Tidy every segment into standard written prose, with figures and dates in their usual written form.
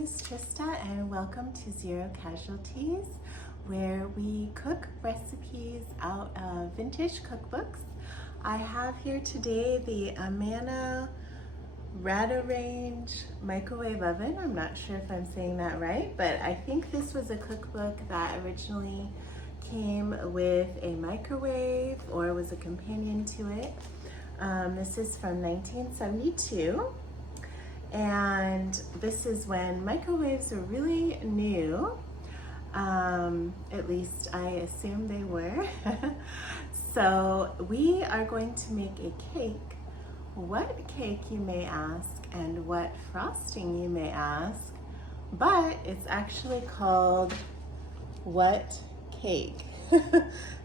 name is Trista and welcome to Zero Casualties, where we cook recipes out of vintage cookbooks. I have here today the Radarange Microwave Oven. I'm not sure if I'm saying that right, but I think this was a cookbook that originally came with a microwave or was a companion to it. This is from 1972. And this is when microwaves were really new. At least I assume they were. So we are going to make a cake. What cake, you may ask, and what frosting, you may ask, but it's actually called what cake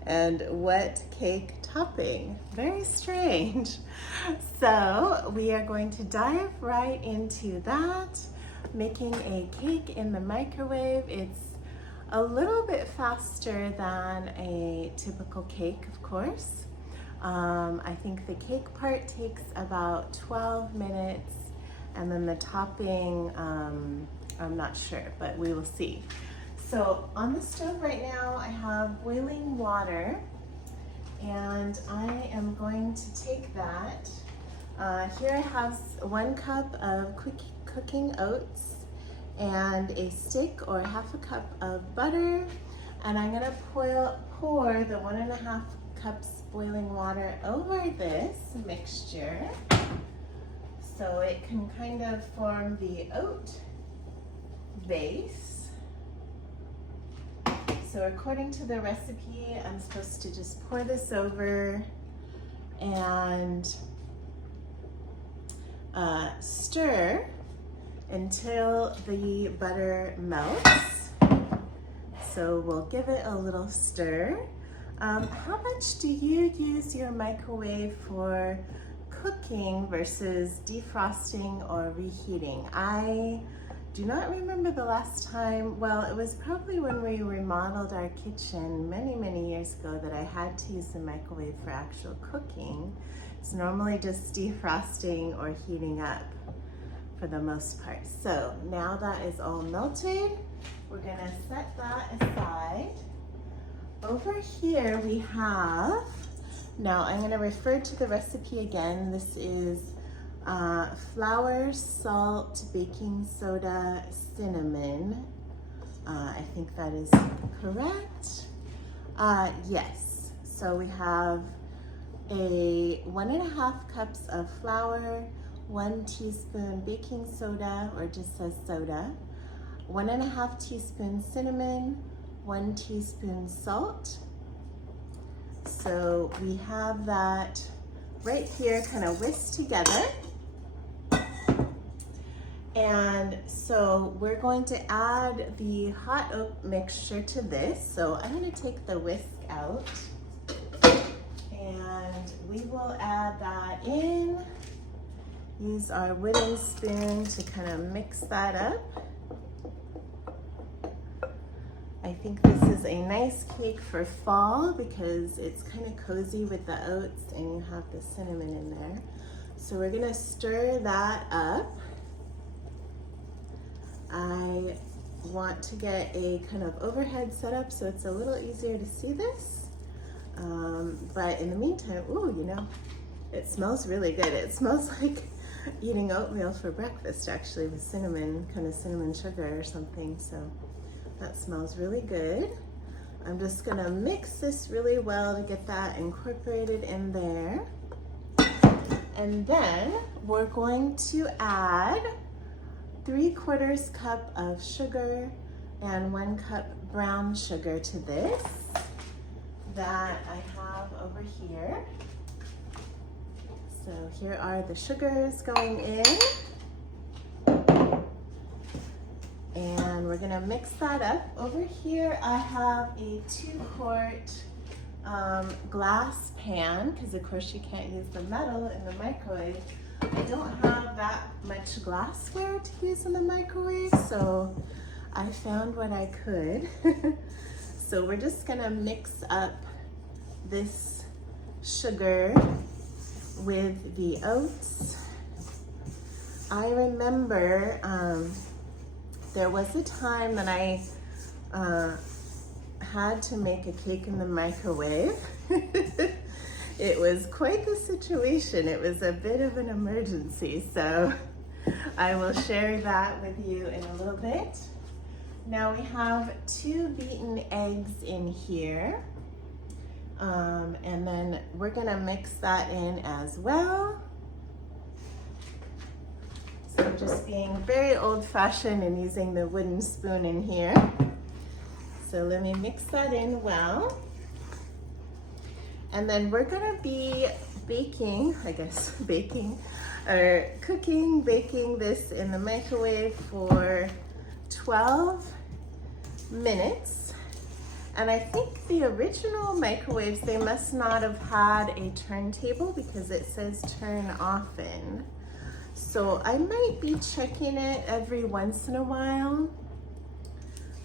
and what cake topping. Very strange. So we are going to dive right into that, making a cake in the microwave. It's a little bit faster than a typical cake, of course. I think the cake part takes about 12 minutes, and then the topping, I'm not sure, but we will see. So on the stove right now, I have boiling water, and I am going to take that. Here I have 1 cup of cooking oats and a stick or half a cup of butter, and I'm gonna pour the 1.5 cups boiling water over this mixture so it can kind of form the oat base. So according to the recipe, I'm supposed to just pour this over and stir until the butter melts. So we'll give it a little stir. How much do you use your microwave for cooking versus defrosting or reheating? I do not remember the last time. Well, it was probably when we remodeled our kitchen many years ago that I had to use the microwave for actual cooking. It's normally just defrosting or heating up for the most part. So now that is all melted, we're gonna set that aside. Over here we have, now I'm gonna refer to the recipe again. This is flour, salt, baking soda, cinnamon. I think that is correct. Yes, so we have 1.5 cups of flour, 1 teaspoon baking soda, or just says soda, 1.5 teaspoons cinnamon, 1 teaspoon salt. So we have that right here kind of whisked together. And so we're going to add the hot oat mixture to this. So I'm going to take the whisk out and we will add that in. Use our wooden spoon to kind of mix that up. I think this is a nice cake for fall because it's kind of cozy with the oats and you have the cinnamon in there. So we're gonna stir that up. I want to get a kind of overhead setup so it's a little easier to see this. But in the meantime, ooh, you know, it smells really good. It smells like eating oatmeal for breakfast, actually, with cinnamon, kind of cinnamon sugar or something. So that smells really good. I'm just gonna mix this really well to get that incorporated in there. And then we're going to add 3/4 cup of sugar and 1 cup brown sugar to this that I have over here. So here are the sugars going in. And we're gonna mix that up. Over here I have a 2-quart glass pan, because of course you can't use the metal in the microwave. I don't have that much glassware to use in the microwave, so I found what I could. So we're just gonna mix up this sugar with the oats. I remember There was a time that I had to make a cake in the microwave. It was quite the situation. It was a bit of an emergency, so I will share that with you in a little bit. Now we have 2 beaten eggs in here, and then we're gonna mix that in as well. So I'm just being very old-fashioned and using the wooden spoon in here. So let me mix that in well. And then we're gonna be baking this in the microwave for 12 minutes. And I think the original microwaves, they must not have had a turntable because it says turn often. So I might be checking it every once in a while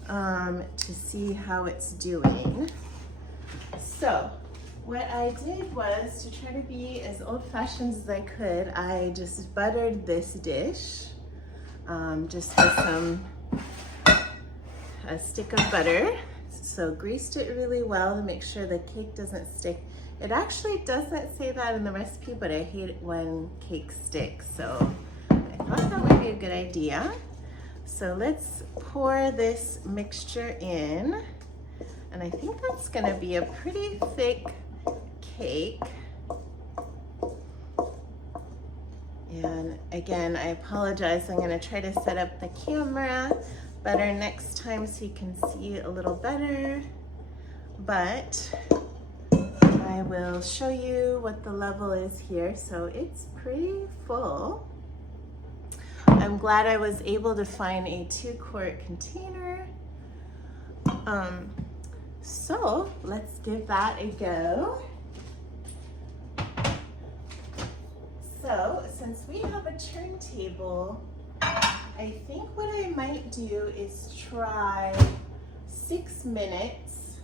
to see how it's doing. So what I did was, to try to be as old-fashioned as I could, I just buttered this dish, just with a stick of butter. So greased it really well to make sure the cake doesn't stick. It actually doesn't say that in the recipe, but I hate it when cake sticks. So I thought that would be a good idea. So let's pour this mixture in. And I think that's gonna be a pretty thick cake. And again, I apologize. I'm gonna try to set up the camera better next time so you can see a little better. But I will show you what the level is here. So it's pretty full. I'm glad I was able to find a 2-quart container. So let's give that a go. So since we have a turntable, I think what I might do is try 6 minutes.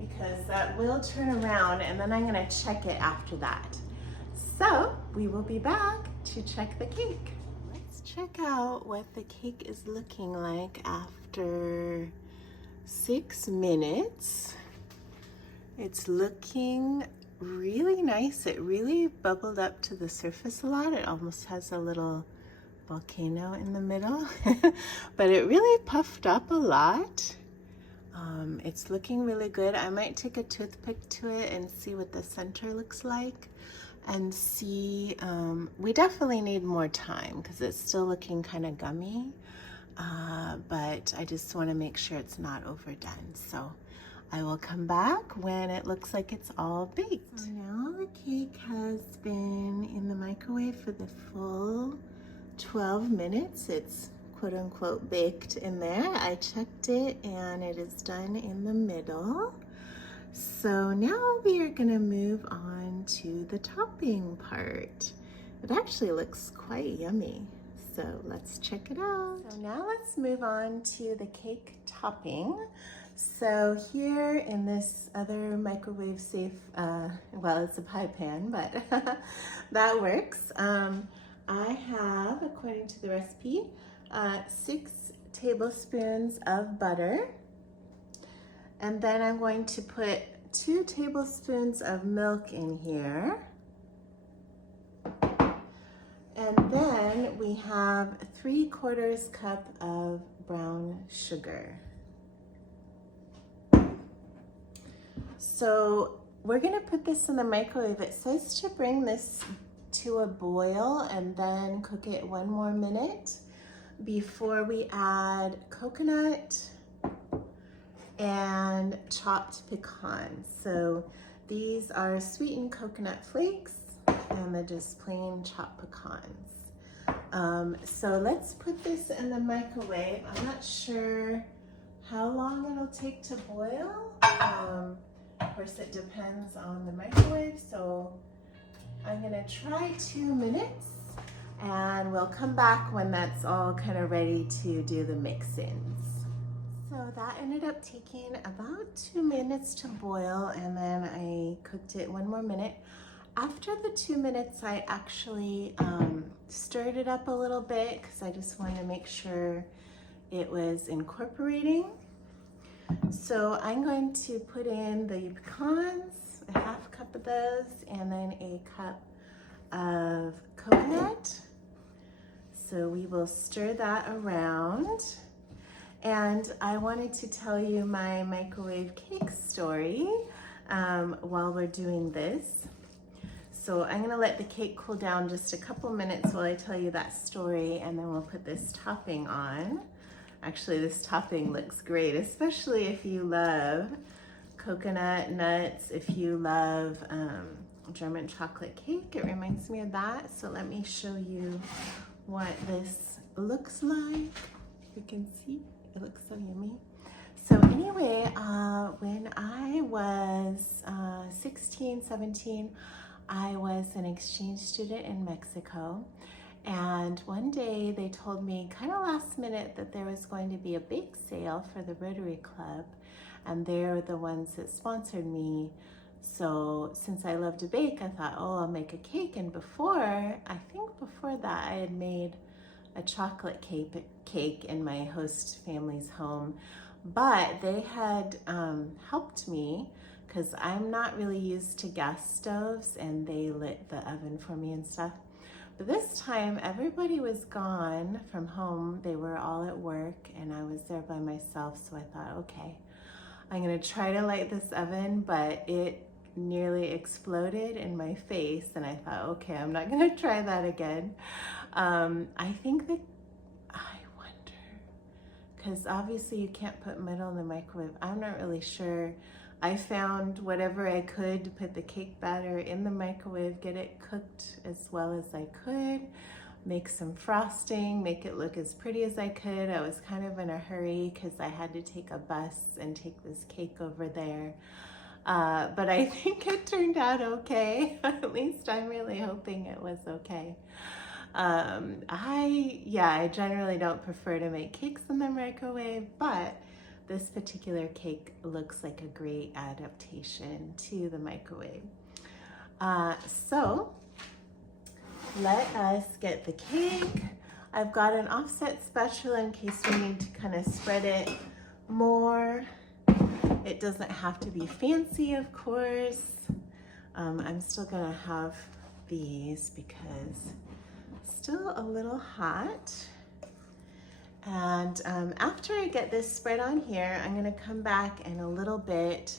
Because that will turn around, and then I'm gonna check it after that. So we will be back to check the cake. Let's check out what the cake is looking like after 6 minutes. It's looking really nice. It really bubbled up to the surface a lot. It almost has a little volcano in the middle, but it really puffed up a lot. It's looking really good. I might take a toothpick to it and see what the center looks like, and see, we definitely need more time because it's still looking kind of gummy, but I just want to make sure it's not overdone. So I will come back when it looks like it's all baked. So now the cake has been in the microwave for the full 12 minutes. It's quote unquote baked in there. I checked it and it is done in the middle. So now we are gonna move on to the topping part. It actually looks quite yummy. So let's check it out. So now let's move on to the cake topping. So here in this other microwave safe, well, it's a pie pan, but that works. I have, according to the recipe, 6 tablespoons of butter. And then I'm going to put 2 tablespoons of milk in here. And then we have 3/4 cup of brown sugar. So we're gonna put this in the microwave. It says to bring this to a boil and then cook it 1 more minute before we add coconut and chopped pecans. So these are sweetened coconut flakes and they're just plain chopped pecans. So let's put this in the microwave. I'm not sure how long it'll take to boil. Of course, it depends on the microwave, so I'm gonna try 2 minutes and we'll come back when that's all kind of ready to do the mix-ins. So that ended up taking about 2 minutes to boil, and then I cooked it 1 more minute. After the 2 minutes, I actually stirred it up a little bit because I just wanted to make sure it was incorporating. So I'm going to put in the pecans, a half cup of those, and then a cup of coconut. So we will stir that around. And I wanted to tell you my microwave cake story while we're doing this. So I'm gonna let the cake cool down just a couple minutes while I tell you that story, and then we'll put this topping on. Actually, this topping looks great, especially if you love coconut nuts, if you love German chocolate cake. It reminds me of that. So let me show you what this looks like. You can see, it looks so yummy. So anyway, when I was 16, 17, I was an exchange student in Mexico. And one day they told me kind of last minute that there was going to be a bake sale for the Rotary Club, and they're the ones that sponsored me. So since I love to bake, I thought, oh, I'll make a cake. And I think before that, I had made a chocolate cake in my host family's home, but they had helped me because I'm not really used to gas stoves, and they lit the oven for me and stuff. But this time, everybody was gone from home. They were all at work, and I was there by myself. So I thought, okay, I'm gonna try to light this oven, but it nearly exploded in my face. And I thought, okay, I'm not gonna try that again. I think that, I wonder, because obviously you can't put metal in the microwave. I'm not really sure. I found whatever I could to put the cake batter in the microwave, get it cooked as well as I could, make some frosting, make it look as pretty as I could. I was kind of in a hurry because I had to take a bus and take this cake over there. But I think it turned out okay. At least I'm really hoping it was okay. I generally don't prefer to make cakes in the microwave, but this particular cake looks like a great adaptation to the microwave. So let us get the cake. I've got an offset spatula in case we need to kind of spread it more. It doesn't have to be fancy, of course. I'm still gonna have these because it's still a little hot. And after I get this spread on here, I'm gonna come back in a little bit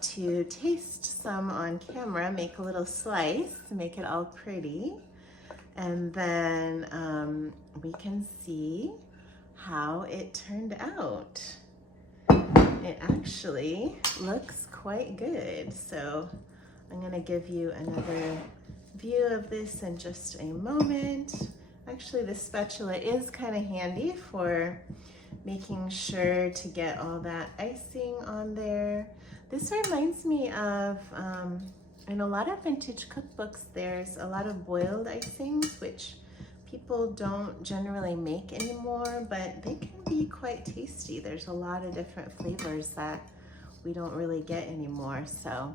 to taste some on camera, make a little slice to make it all pretty. And then we can see how it turned out. It actually looks quite good. So I'm gonna give you another view of this in just a moment. Actually, the spatula is kind of handy for making sure to get all that icing on there. This reminds me of, in a lot of vintage cookbooks, there's a lot of boiled icings, which people don't generally make anymore, but they can be quite tasty. There's a lot of different flavors that we don't really get anymore. So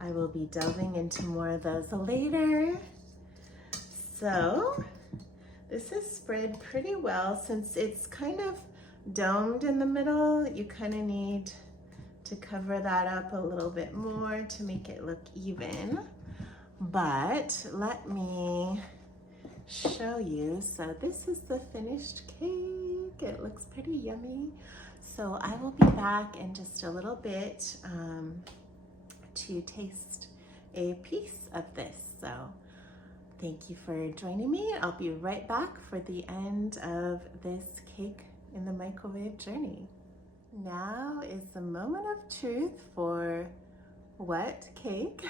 I will be delving into more of those later. So this is spread pretty well. Since it's kind of domed in the middle, you kind of need to cover that up a little bit more to make it look even. But let me show you. So this is the finished cake. It looks pretty yummy. So I will be back in just a little bit to taste a piece of this. So thank you for joining me. I'll be right back for the end of this cake in the microwave journey. Now is the moment of truth for what cake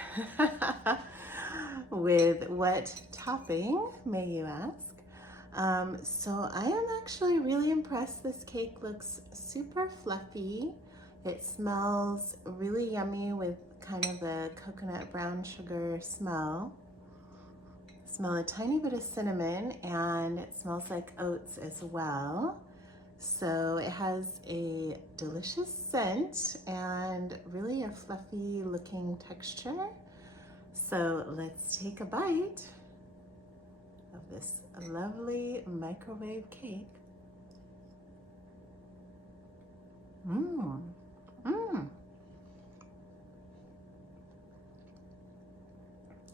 with what topping, may you ask? So I am actually really impressed. This cake looks super fluffy. It smells really yummy with kind of a coconut brown sugar smell. Smell a tiny bit of cinnamon, and it smells like oats as well. So it has a delicious scent and really a fluffy looking texture. So let's take a bite of this lovely microwave cake. Mmm. Mmm.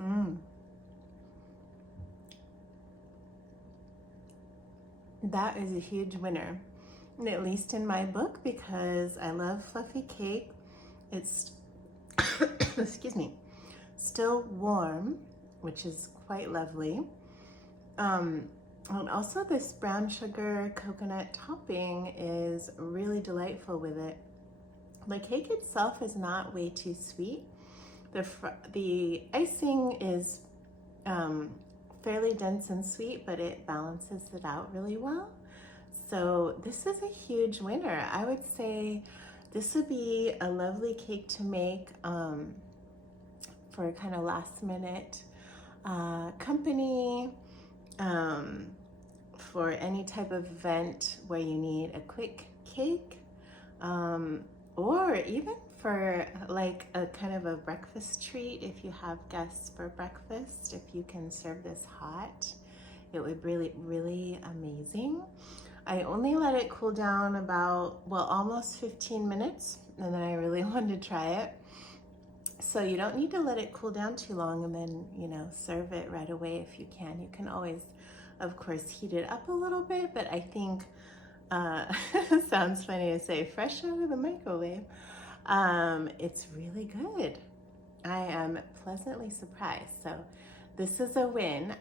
Mmm. That is a huge winner, at least in my book, because I love fluffy cake. It's, excuse me, still warm, which is quite lovely. And also this brown sugar coconut topping is really delightful with it. The cake itself is not way too sweet. The icing is fairly dense and sweet, but it balances it out really well. So this is a huge winner. I would say this would be a lovely cake to make for kind of last minute company, for any type of event where you need a quick cake, or even for like a kind of a breakfast treat. If you have guests for breakfast, if you can serve this hot, it would really amazing. I only let it cool down about, well, almost 15 minutes, and then I really wanted to try it. So you don't need to let it cool down too long and then, you know, serve it right away if you can. You can always, of course, heat it up a little bit, but I think, sounds funny to say, fresh out of the microwave, it's really good. I am pleasantly surprised. So this is a win.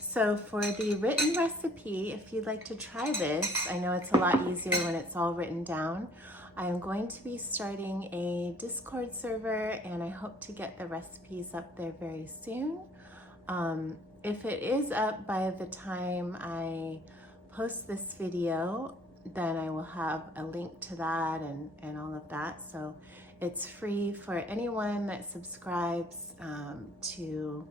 So for the written recipe, if you'd like to try this, I know it's a lot easier when it's all written down. I am going to be starting a Discord server, and I hope to get the recipes up there very soon. If it is up by the time I post this video, then I will have a link to that and all of that. So it's free for anyone that subscribes to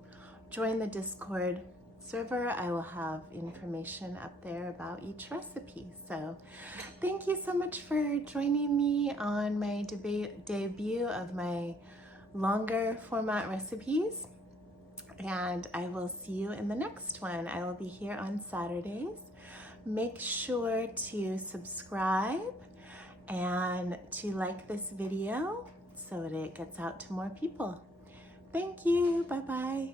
join the Discord server. I will have information up there about each recipe. So thank you so much for joining me on my debut of my longer format recipes. And I will see you in the next one. I will be here on Saturdays. Make sure to subscribe and to like this video so that it gets out to more people. Thank you. Bye-bye.